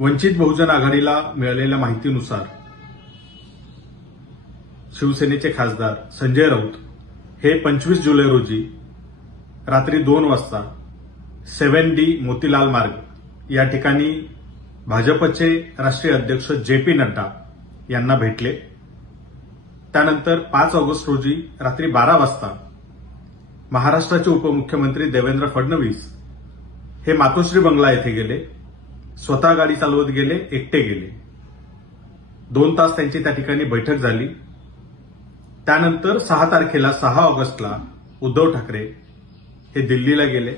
वंचित बहुजन आघाडीला मिळालेल्या माहितीनुसार शिवसेनेचे खासदार संजय राऊत हे 25 जुलै रोजी रात्री 2 वाजता 7D मोतीलाल मार्ग या ठिकाणी भाजपचे राष्ट्रीय अध्यक्ष जे.पी. नड्डा यांना भेटले। त्यानंतर 5 ऑगस्ट रोजी रात्री 12 वाजता महाराष्ट्राचे उपमुख्यमंत्री देवेंद्र फडणवीस हे मातोश्री बंगला येथे गेले। स्वतः गाडी चालवत गेले, एकटे गेले। 2 तास त्यांची त्या ठिकाणी बैठक झाली। त्यानंतर 6 तारखेला 6 ऑगस्टला उद्धव ठाकरे हे दिल्लीला गेले।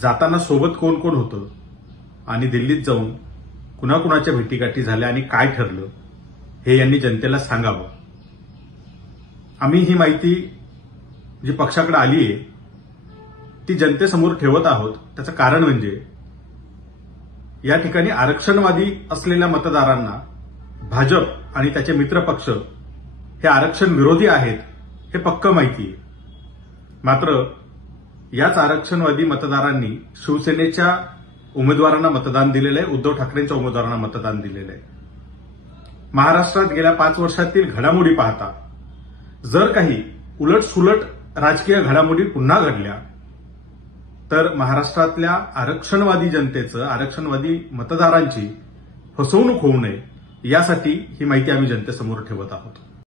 जाताना सोबत कोण कोण होतं आणि दिल्लीत जाऊन कुणाकुणाच्या भेटीगाठी झाल्या आणि काय ठरलं हे यांनी जनतेला सांगावं। आम्ही ही माहिती जी पक्षाकडे आली आहे ती जनतेसमोर ठेवत आहोत। त्याचं कारण म्हणजे या ठिकाणी आरक्षणवादी असलेल्या मतदारांना भाजप आणि त्याचे मित्रपक्ष हे आरक्षण विरोधी आहेत हे पक्क माहिती आहे। मात्र याच आरक्षणवादी मतदारांनी शिवसेनेच्या उमेदवारांना मतदान दिलेलं आहे, उद्धव ठाकरेंच्या उमेदवारांना मतदान दिलेलं आहे। महाराष्ट्रात गेल्या 5 वर्षातील घडामोडी पाहता जर काही उलटसुलट राजकीय घडामोडी पुन्हा घडल्या तर महाराष्ट्रातल्या आरक्षणवादी जनतेचं, आरक्षणवादी मतदारांची फसवणूक होऊ नये यासाठी ही माहिती आम्ही जनतेसमोर ठेवत आहोत।